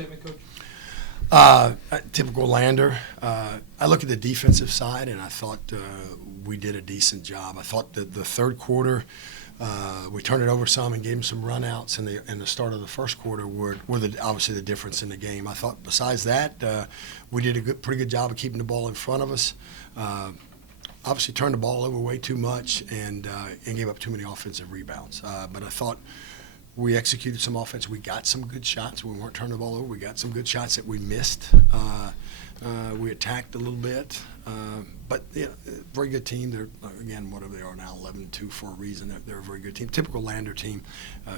statement, Coach? Typical Lander. I look at the defensive side, and I thought we did a decent job. I thought that the third quarter, we turned it over some and gave them some runouts in the start of the first quarter were obviously the difference in the game. I thought besides that, we did a pretty good job of keeping the ball in front of us. Obviously turned the ball over way too much and gave up too many offensive rebounds. But I thought we executed some offense. We got some good shots. We weren't turning the ball over. We got some good shots that we missed. We attacked a little bit. But, yeah, very good team. They're, again, whatever they are now, 11-2 for a reason. They're a very good team. Typical Lander team.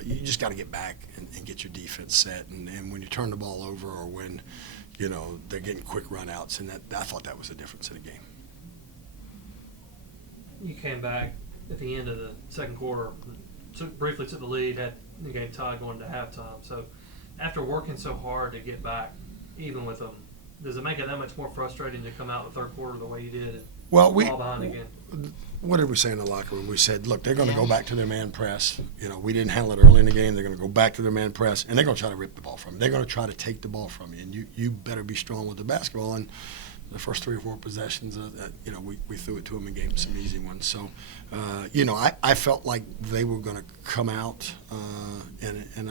You just got to get back and get your defense set. And when you turn the ball over or when, they're getting quick runouts, and I thought that was the difference in the game. You came back at the end of the second quarter, briefly took the lead, had the game tied going to halftime. So after working so hard to get back even with them, does it make it that much more frustrating to come out in the third quarter the way you did and fall behind again? What did we say in the locker room? We said, look, they're going to go back to their man press. We didn't handle it early in the game. They're going to go back to their man press, and they're going to try to rip the ball from you. They're going to try to take the ball from you, and you better be strong with the basketball. And the first 3 or 4 possessions, we threw it to them and gave them some easy ones. So, I felt like they were going to come out, and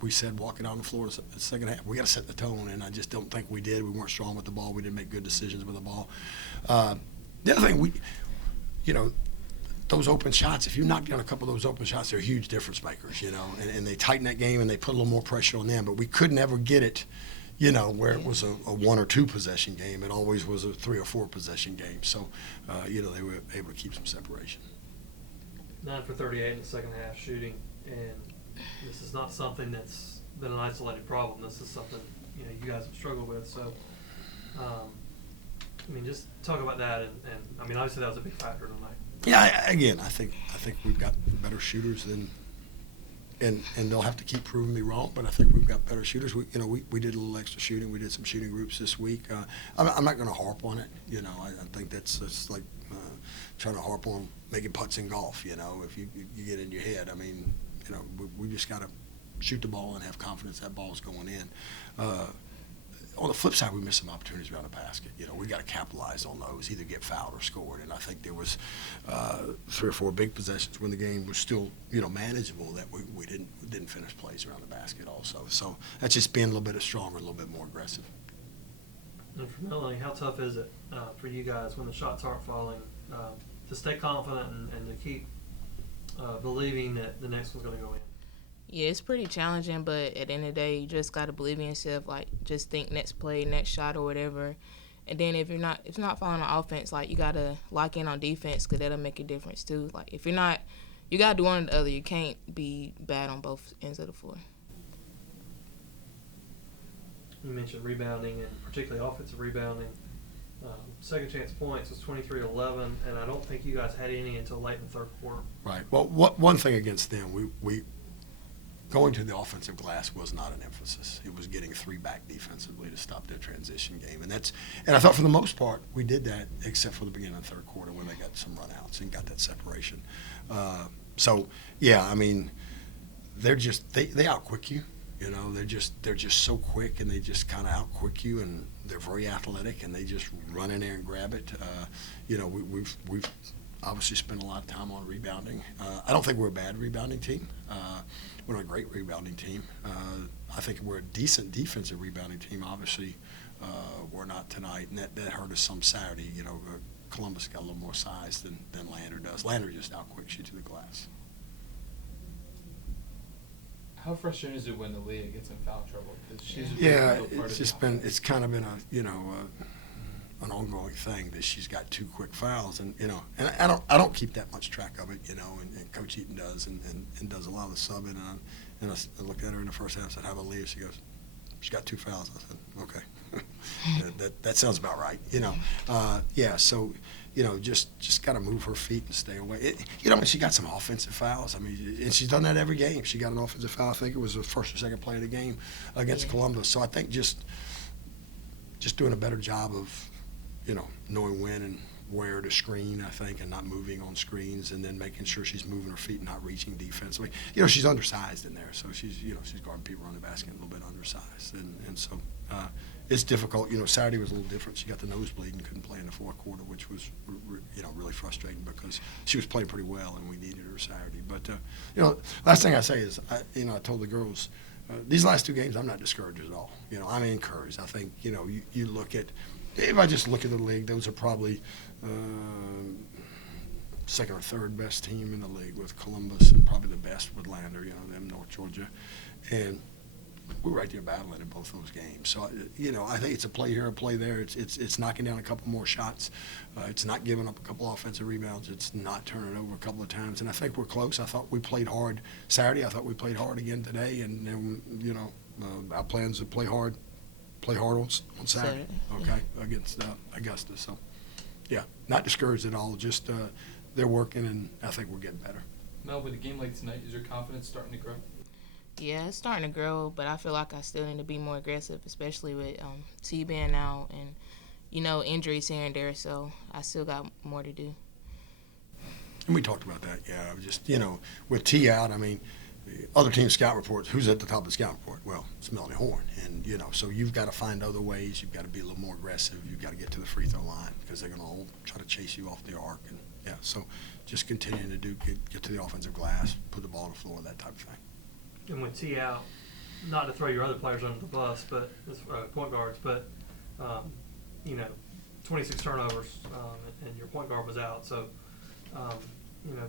we said walking out on the floor the second half, we got to set the tone, and I just don't think we did. We weren't strong with the ball. We didn't make good decisions with the ball. The other thing, those open shots, if you knock down a couple of those open shots, they're huge difference makers, and they tighten that game and they put a little more pressure on them. But we could never get it, where it was a 1 or 2 possession game. It always was a 3 or 4 possession game. So, they were able to keep some separation. 9 for 38 in the second half shooting, and this is not something that's been an isolated problem. This is something, you guys have struggled with. So, just talk about that. And obviously that was a big factor tonight. Yeah, I think we've got better shooters than. And they'll have to keep proving me wrong, but I think we've got better shooters. We did a little extra shooting. We did some shooting groups this week. I'm not going to harp on it. I think that's like trying to harp on making putts in golf. If you get in your head, we just got to shoot the ball and have confidence that ball's going in. On the flip side, we missed some opportunities around the basket. We got to capitalize on those, either get fouled or scored. And I think there was 3 or 4 big possessions when the game was still, manageable that we didn't finish plays around the basket also. So that's just being a little bit stronger, a little bit more aggressive. And for Melanie, how tough is it for you guys when the shots aren't falling to stay confident and to keep believing that the next one's going to go in? Yeah, it's pretty challenging, but at the end of the day, you just got to believe in yourself. Like, just think next play, next shot, or whatever. And then if it's not falling on offense, like, you got to lock in on defense because that'll make a difference too. Like, if you're not, you got to do one or the other. You can't be bad on both ends of the floor. You mentioned rebounding, and particularly offensive rebounding. Second chance points was 23-11, and I don't think you guys had any until late in the third quarter. Right. Well, one thing against them, we going to the offensive glass was not an emphasis. It was getting 3 back defensively to stop their transition game. And I thought for the most part we did that, except for the beginning of the third quarter when they got some runouts and got that separation. They're just they outquick you. They're just so quick, and they just kind of outquick you, and they're very athletic, and they just run in there and grab it. We've obviously spent a lot of time on rebounding. I don't think we're a bad rebounding team. We're not a great rebounding team. I think we're a decent defensive rebounding team. Obviously, we're not tonight, and that hurt us some Saturday. Columbus got a little more size than Lander does. Lander just outquicks you to the glass. How frustrating is it when the league gets in foul trouble? It's kind of been an ongoing thing that she's got 2 quick fouls, and I don't keep that much track of it, and Coach Eaton does and does a lot of the subbing, and I looked at her in the first half and said, "How about Leah?" She goes, "She's got 2 fouls." I said, "Okay." that sounds about right, So just got to move her feet and stay away. She got some offensive fouls. And she's done that every game. She got an offensive foul. I think it was the first or second play of the game against Columbus. So I think just doing a better job of knowing when and where to screen, I think, and not moving on screens, and then making sure she's moving her feet and not reaching defensively. You know, she's undersized in there, so she's guarding people around the basket a little bit undersized, and so it's difficult. You know, Saturday was a little different. She got the nosebleed and couldn't play in the fourth quarter, which was really frustrating because she was playing pretty well and we needed her Saturday. But last thing I say is, I told the girls these last two games I'm not discouraged at all. You know, I'm encouraged. I think you look at, if I just look at the league, those are probably second or third best team in the league with Columbus and probably the best with Lander, them North Georgia. And we're right there battling in both those games. So, I think it's a play here, a play there. It's knocking down a couple more shots. It's not giving up a couple offensive rebounds. It's not turning over a couple of times. And I think we're close. I thought we played hard Saturday. I thought we played hard again today. And then, our plans to play hard on Saturday, okay, against Augusta. So, yeah, not discouraged at all. Just they're working, and I think we're getting better. Mel, with a game like tonight, is your confidence starting to grow? Yeah, it's starting to grow, but I feel like I still need to be more aggressive, especially with T being out and, injuries here and there. So I still got more to do. And we talked about that, yeah. Just, with T out, I mean, other team scout reports, who's at the top of the scout report? Well, it's Melanie Horne. And, so you've got to find other ways. You've got to be a little more aggressive. You've got to get to the free throw line because they're going to all try to chase you off the arc. And, yeah, so just continuing to get to the offensive glass, put the ball on the floor, that type of thing. And with T out, not to throw your other players under the bus, but point guards, but 26 turnovers, and your point guard was out. So,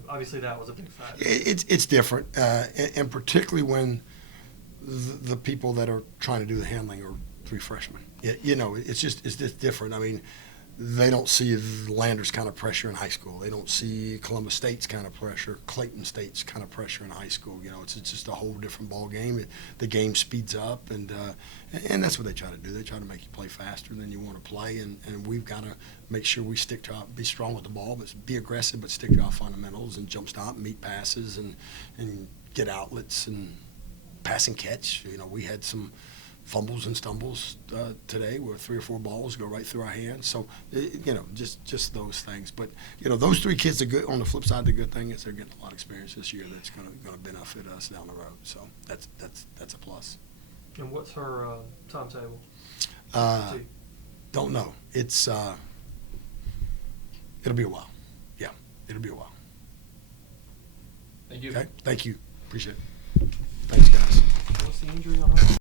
obviously that was a big factor. It's different, and particularly when the people that are trying to do the handling are three freshmen. It's just different. I mean, they don't see Lander's kind of pressure in high school. They don't see Columbus State's kind of pressure, Clayton State's kind of pressure in high school. It's just a whole different ball game. The game speeds up, and that's what they try to do. They try to make you play faster than you want to play, and we've got to make sure we be strong with the ball, but be aggressive, but stick to our fundamentals and jump stop, meet passes, and get outlets and pass and catch. We had some fumbles and stumbles today where 3 or 4 balls go right through our hands. So, just those things. But, those 3 kids are good. On the flip side, the good thing is they're getting a lot of experience this year that's going to benefit us down the road. So that's a plus. And what's her timetable? Don't know. It's it'll be a while. Yeah, it'll be a while. Thank you. Okay, thank you. Appreciate it. Thanks, guys. What's the injury on her?